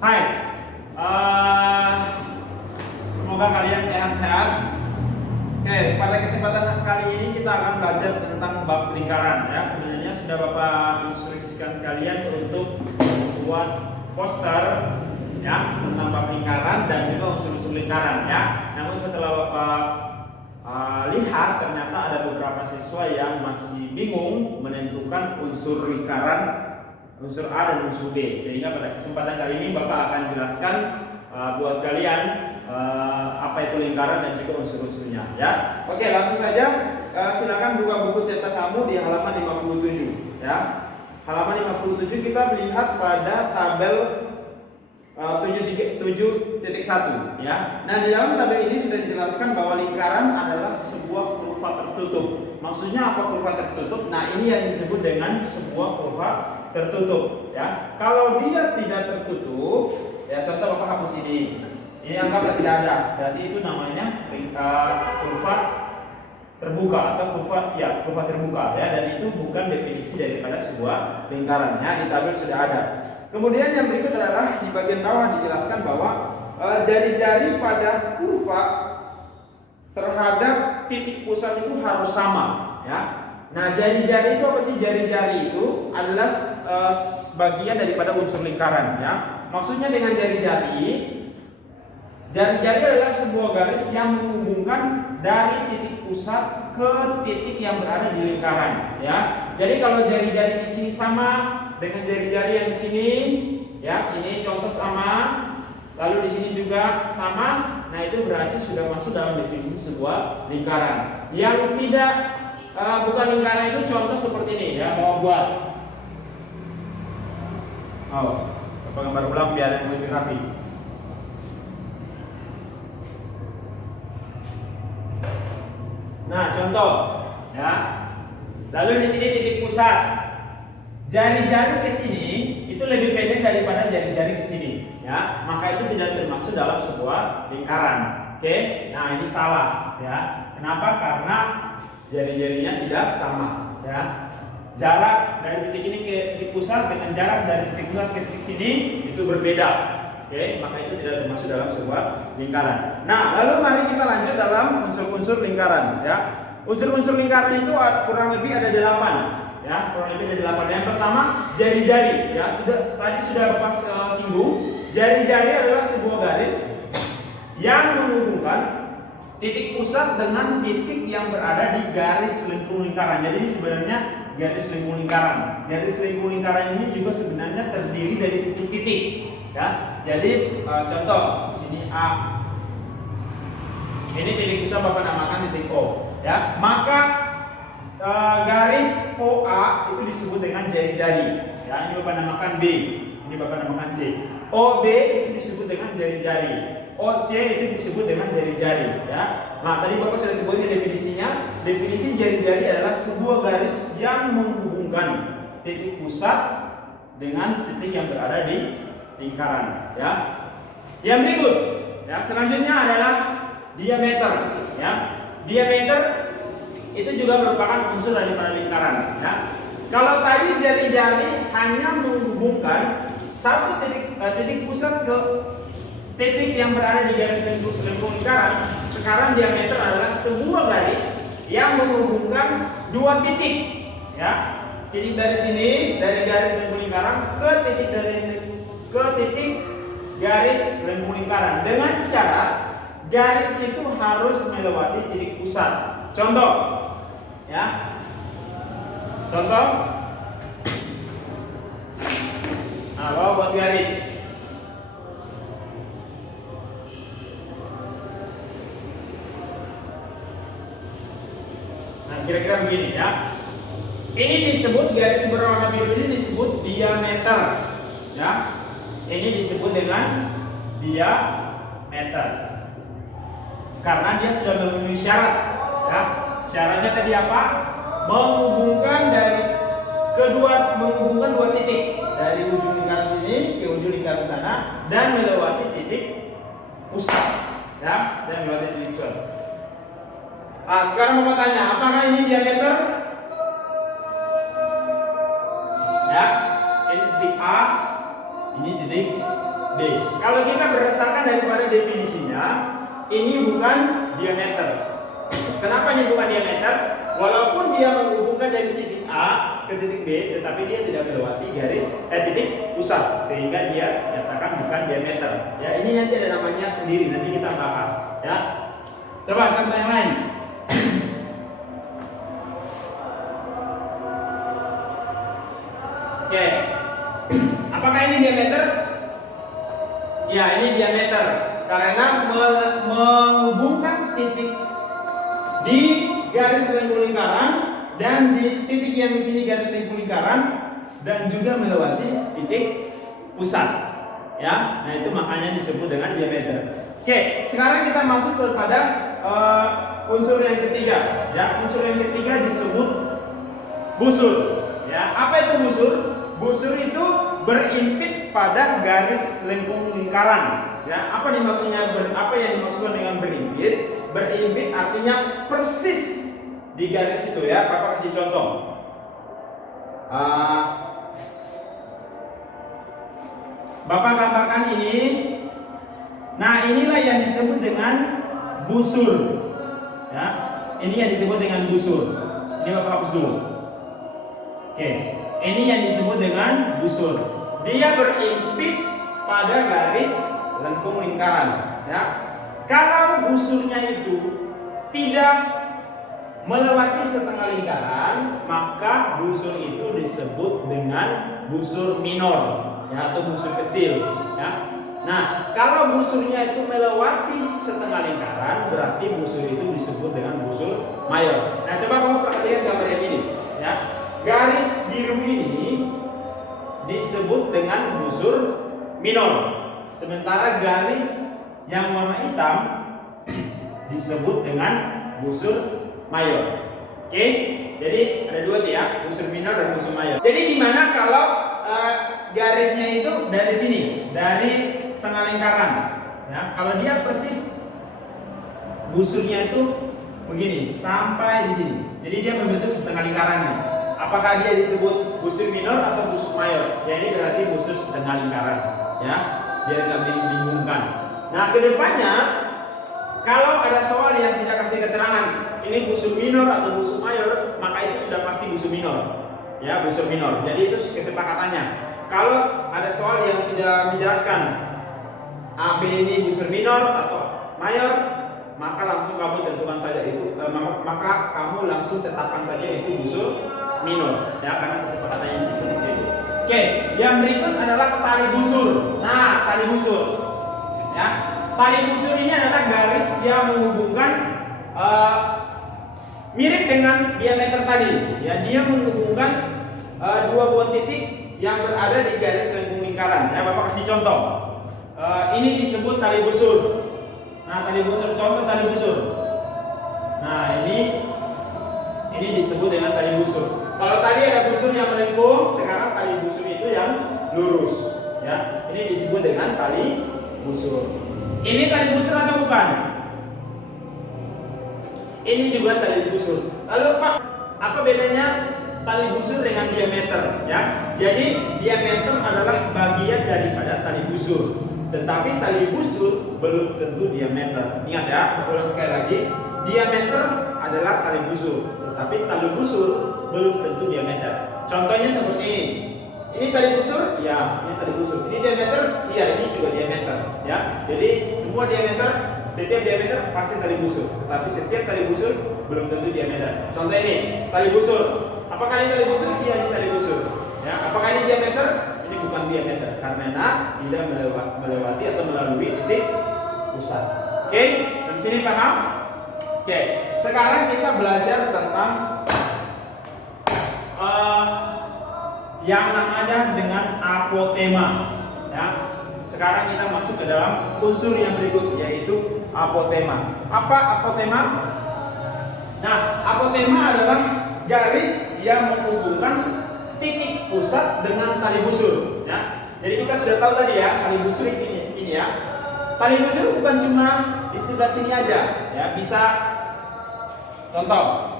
Hai, semoga kalian sehat-sehat. Oke, pada kesempatan kali ini kita akan belajar tentang bab lingkaran ya. Sebenarnya sudah Bapak instruksikan kalian untuk membuat poster ya tentang bab lingkaran dan juga unsur-unsur lingkaran ya. Namun setelah Bapak lihat ternyata ada beberapa siswa yang masih bingung menentukan unsur lingkaran, unsur A dan unsur B, sehingga pada kesempatan kali ini Bapak akan jelaskan buat kalian apa itu lingkaran dan juga unsur-unsurnya ya. Oke, langsung saja silakan buka buku cetak kamu di halaman 57 ya. Halaman 57 kita melihat pada tabel 7.1 ya. Nah, di dalam tabel ini sudah dijelaskan bahwa lingkaran adalah sebuah kurva tertutup. Maksudnya apa kurva tertutup? Nah, ini yang disebut dengan sebuah kurva tertutup ya. Kalau dia tidak tertutup ya, contoh Bapak hapus ini anggaplah tidak ada, berarti itu namanya kurva terbuka atau kurva terbuka ya, dan itu bukan definisi daripada sebuah lingkaran ya. Di tabel sudah ada. Kemudian yang berikut adalah di bagian bawah dijelaskan bahwa jari-jari pada kurva terhadap titik pusat itu harus sama ya. Nah, jari-jari itu apa sih? Jari-jari itu adalah bagian daripada unsur lingkaran ya. Maksudnya dengan jari-jari adalah sebuah garis yang menghubungkan dari titik pusat ke titik yang berada di lingkaran ya. Jadi kalau jari-jari di sini sama dengan jari-jari yang di sini ya, ini contoh sama, lalu di sini juga sama, nah itu berarti sudah masuk dalam definisi sebuah lingkaran. Yang tidak bukan lingkaran itu contoh seperti ini ya, mau buat. Bapak gambar ulang biar yang lebih rapi. Nah, contoh ya. Lalu di sini titik pusat. Jari-jari ke sini itu lebih pendek daripada jari-jari ke sini ya. Maka itu tidak termasuk dalam sebuah lingkaran. Oke? Nah, ini salah ya. Kenapa? Karena jari-jarinya tidak sama ya. Jarak dari titik ini ke titik pusat dengan jarak dari titik pusat ke titik sini itu berbeda. Oke, maka itu tidak termasuk dalam sebuah lingkaran. Nah, lalu mari kita lanjut dalam unsur-unsur lingkaran ya. Unsur-unsur lingkaran itu kurang lebih ada 8 ya, kurang lebih ada 8. Yang pertama, jari-jari ya. Tadi sudah Bapak singgung, jari-jari adalah sebuah garis yang menghubungkan titik pusat dengan titik yang berada di garis lengkung lingkaran. Jadi ini sebenarnya garis lengkung lingkaran. Garis lengkung lingkaran ini juga sebenarnya terdiri dari titik-titik ya. Jadi contoh sini A. Ini titik pusat Bapak namakan titik O ya. Maka garis OA itu disebut dengan jari-jari ya. Ini Bapak namakan B, ini Bapak namakan C. OB itu disebut dengan jari-jari. OC itu disebut dengan jari-jari ya. Nah, tadi Bapak sudah sebutnya definisinya. Definisi jari-jari adalah sebuah garis yang menghubungkan titik pusat dengan titik yang berada di lingkaran ya. Yang berikut ya, selanjutnya adalah diameter ya. Diameter itu juga merupakan unsur daripada lingkaran ya. Kalau tadi jari-jari hanya menghubungkan satu titik pusat ke titik yang berada di garis lengkung lingkaran, sekarang diameter adalah sebuah garis yang menghubungkan dua titik ya. Titik dari sini, dari garis lengkung lingkaran ke titik garis lengkung lingkaran, dengan syarat garis itu harus melewati titik pusat. Contoh ya. Contoh. Nah, Bapak buat garis. Nah, kira-kira begini ya. Ini disebut garis berwarna biru ini disebut diameter ya. Ini disebut dengan diameter karena dia sudah memenuhi syarat ya. Syaratnya tadi apa? Menghubungkan dua titik dari ujung lingkaran sini ke ujung lingkaran sana dan melewati titik pusat ya, dan melewati titik pusat. Nah, sekarang mau tanya, apakah ini diameter? Ya, ini titik A, ini titik D. Kalau kita berdasarkan daripada definisinya, ini bukan diameter. Kenapa ini bukan diameter? Walaupun dia menghubungkan dari titik A ke titik B, tetapi dia tidak melewati titik pusat, sehingga dia nyatakan bukan diameter. Ya, ini nanti ada namanya sendiri, nanti kita bahas. Ya, coba contoh yang lain. Oke, apakah ini diameter? Ya, ini diameter karena menghubungkan titik di garis lengkung lingkaran dan di titik yang di sini garis lengkung lingkaran dan juga melewati titik pusat. Ya, nah itu makanya disebut dengan diameter. Oke, sekarang kita masuk kepada unsur yang ketiga. Ya, unsur yang ketiga disebut busur. Ya, apa itu busur? Busur itu berimpit pada garis lengkung lingkaran. Ya, apa yang dimaksudkan dengan berimpit? Berimpit artinya persis di garis itu ya. Bapak kasih contoh. Bapak gambarkan ini. Nah, inilah yang disebut dengan busur. Ya, ini yang disebut dengan busur. Ini Bapak hapus dulu. Oke, ini yang disebut dengan busur. Dia berimpit pada garis lengkung lingkaran. Ya, kalau busurnya itu tidak melewati setengah lingkaran, maka busur itu disebut dengan busur minor, ya, atau busur kecil. Ya. Nah, kalau busurnya itu melewati setengah lingkaran, berarti busur itu disebut dengan busur mayor. Nah, coba kamu perhatikan gambar yang ini. Ya. Garis biru ini disebut dengan busur minor, sementara garis yang warna hitam disebut dengan busur mayor. Oke, jadi ada dua tuh ya, busur minor dan busur mayor. Jadi gimana kalau garisnya itu dari sini, dari setengah lingkaran? Ya, kalau dia persis busurnya itu begini sampai di sini, jadi dia membentuk setengah lingkaran nih. Apakah dia disebut busur minor atau busur mayor? Ya, ini berarti busur setengah lingkaran. Ya, biar nggak dibingungkan. Nah, kedepannya kalau ada soal yang tidak kasih keterangan ini busur minor atau busur mayor, maka itu sudah pasti busur minor. Ya, busur minor. Jadi itu kesepakatannya. Kalau ada soal yang tidak menjelaskan A, B ini busur minor atau mayor, maka langsung kamu tentukan saja itu, maka kamu langsung tetapkan saja itu busur minor. Ya, karena kesepakatannya seperti itu. Oke, yang berikut adalah tali busur. Nah, tali busur. Ya, tali busur ini adalah garis yang menghubungkan mirip dengan diameter tadi. Ya, dia menghubungkan dua buah titik yang berada di garis lengkung lingkaran. Ya, Bapak kasih contoh. Ini disebut tali busur. Nah, tali busur, contoh tali busur. Nah, ini disebut dengan tali busur. Kalau tadi ada busur yang melengkung, sekarang tali busur itu yang lurus. Ya, ini disebut dengan tali busur. Ini tali busur atau bukan? Ini juga tali busur. Lalu Pak, apa bedanya tali busur dengan diameter? Ya, jadi diameter adalah bagian daripada tali busur, tetapi tali busur belum tentu diameter. Ingat ya, ulang sekali lagi. Diameter adalah tali busur, tetapi tali busur belum tentu diameter. Contohnya seperti ini. Ini tali busur? Ya, ini tali busur. Ini diameter? Iya, ini juga diameter. Ya, jadi semua diameter, setiap diameter pasti tali busur. Tetapi setiap tali busur belum tentu diameter. Contoh ini, tali busur. Apakah ini tali busur? Iya, ini tali busur. Ya, apakah ini diameter? Ini bukan diameter karena tidak melewati atau melalui titik pusat. Oke, dan sini paham? Oke, sekarang kita belajar tentang yang namanya dengan apotema. Ya, sekarang kita masuk ke dalam unsur yang berikut, yaitu apotema. Apa apotema? Nah, apotema adalah garis yang menghubungkan titik pusat dengan tali busur. Ya, jadi kita sudah tahu tadi ya, tali busur ini ya. Tali busur bukan cuma di sebelah sini aja, ya, bisa contoh.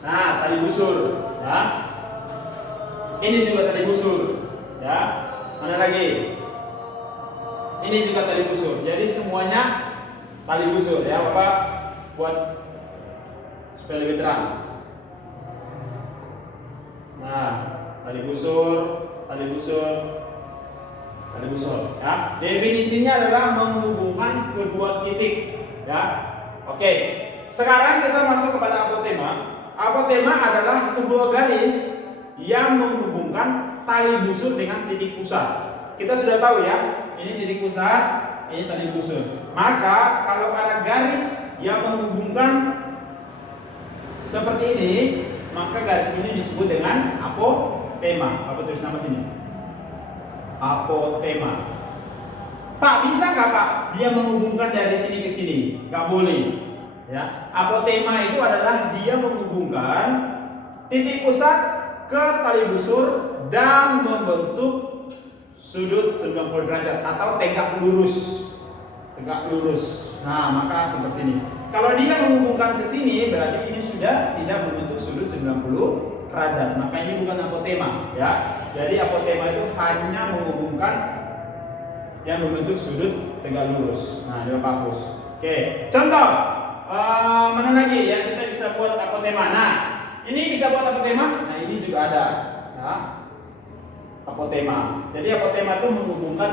Nah, tali busur, ya. Ini juga tali busur, ya. Mana lagi? Ini juga tali busur. Jadi semuanya tali busur, ya. Bapak buat supaya lebih terang. Nah, tali busur, tali busur, tali busur, ya. Definisinya adalah menghubungkan kedua titik, ya. Oke. Sekarang kita masuk kepada apotema. Apotema adalah sebuah garis yang menghubungkan tali busur dengan titik pusat. Kita sudah tahu ya, ini titik pusat, ini tali busur. Maka kalau ada garis yang menghubungkan seperti ini, maka garis ini disebut dengan apotema. Apa tulis nama sini? Apotema. Pak, bisa nggak Pak dia menghubungkan dari sini ke sini? Nggak boleh. Ya, apotema itu adalah dia menghubungkan titik pusat ke tali busur dan membentuk sudut 90 derajat atau tegak lurus. Tegak lurus. Nah, maka seperti ini. Kalau dia menghubungkan ke sini, berarti ini sudah tidak membentuk sudut 90 derajat. Maka ini bukan apotema, ya. Jadi apotema itu hanya menghubungkan yang membentuk sudut tegak lurus. Nah, dia hapus. Oke, contoh. Mana lagi yang kita bisa buat apotema? Nah, ini bisa buat apotema. Nah, ini juga ada, ya. Apotema. Jadi apotema itu menghubungkan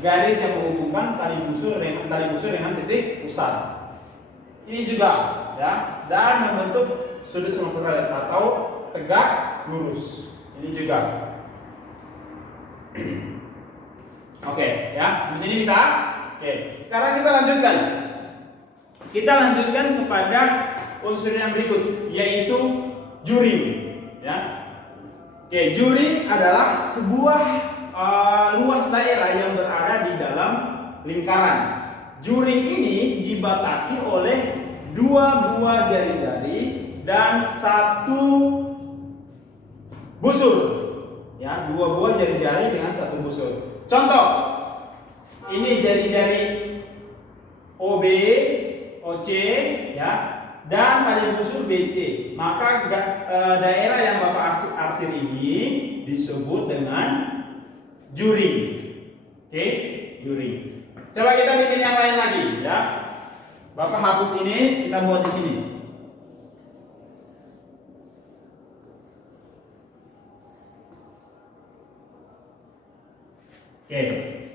garis yang menghubungkan tali busur dengan titik pusat. Ini juga, ya, dan membentuk sudut 90 derajat atau tegak lurus. Ini juga. Oke, ya. Di sini bisa. Oke. Sekarang kita lanjutkan. Kita lanjutkan kepada unsur yang berikut, yaitu juring, ya. Oke, juring adalah sebuah luas daerah yang berada di dalam lingkaran. Juring ini dibatasi oleh dua buah jari-jari dan satu busur, ya, dua buah jari-jari dengan satu busur. Contoh, ini jari-jari OB, OC, ya, dan tali busur BC. Maka daerah yang Bapak arsir ini disebut dengan juring. Oke, juring. Coba kita bikin yang lain lagi, ya. Bapak hapus ini, kita buat di sini. Oke,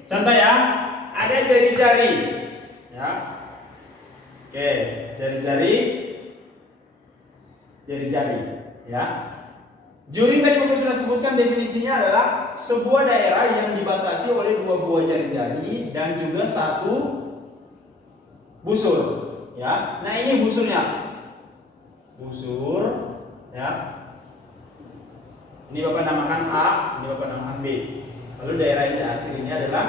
contoh ya, ada jari-jari, ya. Oke, jari-jari, ya. Juring tadi Bapak sudah sebutkan definisinya adalah sebuah daerah yang dibatasi oleh dua buah jari-jari dan juga satu busur, ya. Nah, ini busurnya, busur, ya. Ini Bapak namakan A, ini Bapak namakan B. Lalu daerah ini aslinya adalah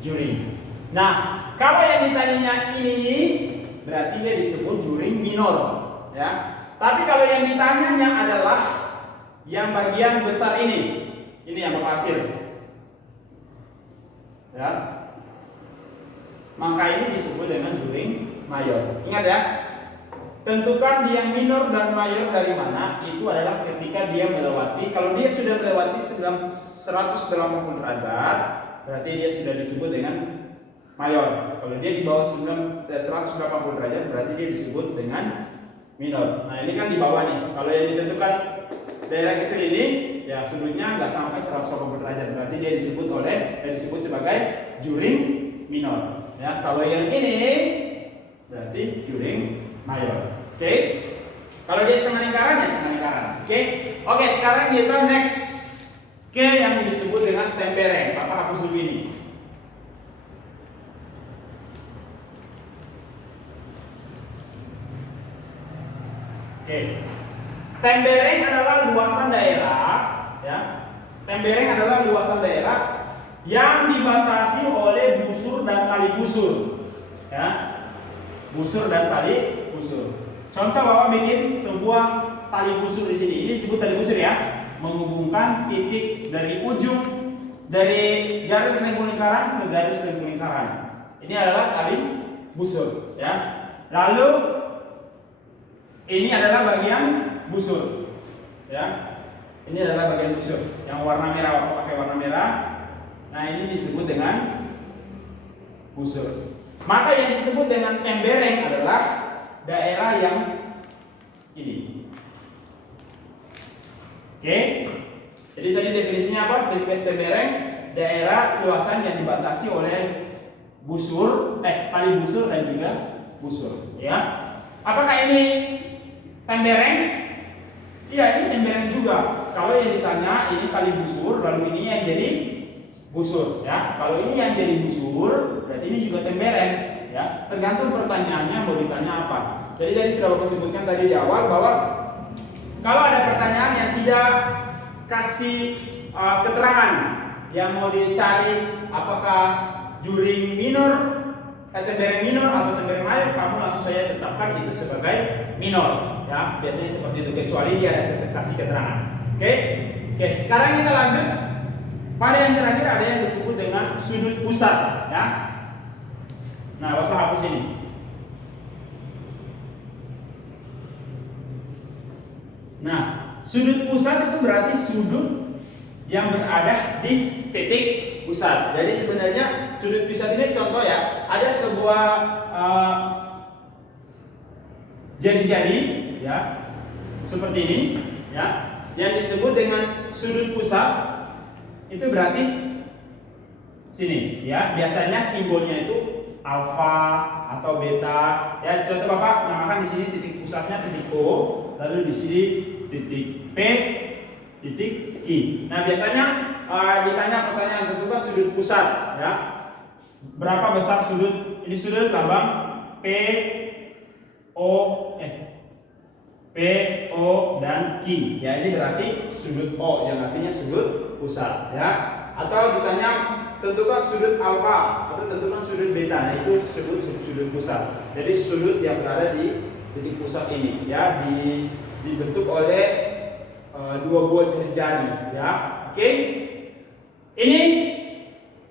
juring. Nah, kalau yang ditanyanya ini berarti dia disebut juring minor, ya. Tapi kalau yang ditanyanya adalah yang bagian besar ini yang Bapak arsir, ya. Maka ini disebut dengan juring mayor. Ingat ya, tentukan dia minor dan mayor dari mana. Itu adalah ketika dia melewati, kalau dia sudah melewati 180 derajat, berarti dia sudah disebut dengan mayor. Kalau dia di bawah 180 derajat, berarti dia disebut dengan minor. Nah, ini kan di bawah nih. Kalau yang ditentukan daerah kecil ini, ya sudutnya nggak sampai 180 derajat, berarti dia disebut sebagai juring minor. Ya, kalau yang ini berarti juring mayor. Oke. Kalau dia setengah lingkaran, ya setengah lingkaran. Oke, sekarang kita next ke yang disebut dengan tembereng. Bapak hapus dulu ini. Oke. Tembereng adalah luasan daerah, ya. Tembereng adalah luasan daerah yang dibatasi oleh busur dan tali busur, ya. Busur dan tali busur. Contoh Bapak bikin sebuah tali busur di sini. Ini disebut tali busur, ya. Menghubungkan titik dari ujung dari garis lengkung lingkaran ke garis lengkung lingkaran. Ini adalah tali busur, ya. Lalu ini adalah bagian busur. Ya. Ini adalah bagian busur. Yang warna merah, pakai warna merah. Nah, ini disebut dengan busur. Maka yang disebut dengan tembereng adalah daerah yang ini. Oke. Jadi tadi definisinya apa? Tembereng daerah luasan yang dibatasi oleh busur, tali busur dan juga busur. Ya. Apakah ini tembereng? Iya, ini tembereng juga. Kalau yang ditanya ini tali busur, lalu ini yang jadi busur, ya. Kalau ini yang jadi busur, berarti ini juga tembereng, ya. Tergantung pertanyaannya mau ditanya apa. Jadi tadi sudah Bapak sebutkan tadi di awal bahwa kalau ada pertanyaan yang tidak kasih keterangan, yang mau dicari apakah juring minor, tembereng minor atau tembereng mayor, kamu langsung saja tetapkan itu sebagai minor, ya. Biasanya seperti itu, kecuali dia ada kasih keterangan. Oke, sekarang kita lanjut. Pada yang terakhir ada yang disebut dengan sudut pusat, ya. Nah, Bapak hapus ini. Nah, sudut pusat itu berarti sudut yang berada di titik pusat. Jadi sebenarnya sudut pusat ini contoh ya, ada sebuah jari-jari, ya, seperti ini, ya, yang disebut dengan sudut pusat. Itu berarti sini, ya. Biasanya simbolnya itu alfa atau beta, ya. Contoh Bapak namakan di sini titik pusatnya titik O, lalu di sini titik P, titik Q. Nah, biasanya ditanya pertanyaan tentukan sudut pusat, ya. Berapa besar sudut? Ini sudut lambang P O dan Q. Ya, ini berarti sudut O yang artinya sudut pusat, ya. Atau ditanya tentukan sudut alfa atau tentukan sudut beta. Nah, itu disebut sudut pusat. Jadi sudut yang berada di titik pusat ini, ya, dibentuk oleh dua buah jari, ya. Oke. Ini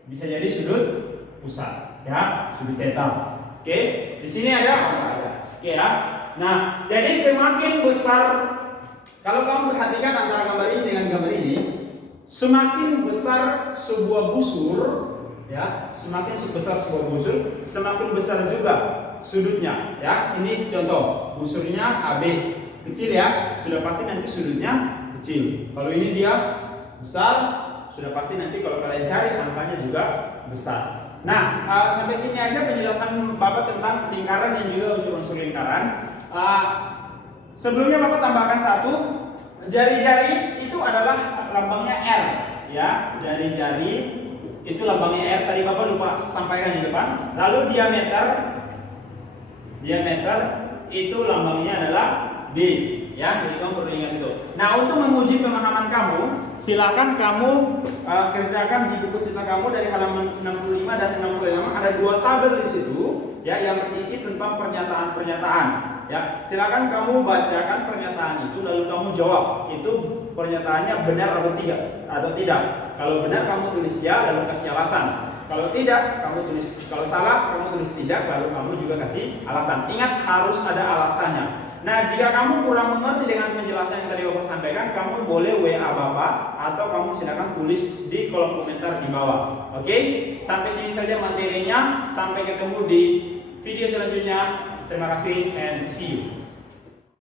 bisa jadi sudut pusat, ya, sudut theta. Oke. Di sini ada. Oke, ya. Nah, jadi semakin besar, kalau kamu perhatikan antara gambar ini dengan gambar ini, semakin besar sebuah busur, ya, semakin besar sebuah busur, semakin besar juga sudutnya, ya. Ini contoh busurnya AB kecil, ya, sudah pasti nanti sudutnya kecil. Kalau ini dia besar, sudah pasti nanti kalau kalian cari angkanya juga besar. Nah, sampai sini aja penjelasan Bapak tentang lingkaran dan juga unsur-unsur lingkaran. Sebelumnya Bapak tambahkan satu, jari-jari itu adalah lambangnya R, ya. Jari-jari itu lambangnya R, tadi Bapak lupa sampaikan di depan. Lalu diameter itu lambangnya adalah D, ya. Jadi kamu perlu ingat itu. Nah, untuk menguji pemahaman kamu, silakan kamu kerjakan di buku cerita kamu dari halaman 65 dan 66, ada dua tabel di situ, ya, yang berisi tentang pernyataan-pernyataan. Ya, silakan kamu bacakan pernyataan itu lalu kamu jawab itu pernyataannya benar atau tidak. Kalau benar kamu tulis ya lalu kasih alasan. Kalau tidak kamu tulis, kalau salah kamu tulis tidak lalu kamu juga kasih alasan. Ingat harus ada alasannya. Nah, jika kamu kurang mengerti dengan penjelasan yang tadi Bapak sampaikan, kamu boleh WA Bapak atau kamu silakan tulis di kolom komentar di bawah. Oke? Sampai sini saja materinya. Sampai ketemu di video selanjutnya. Terima kasih and see you.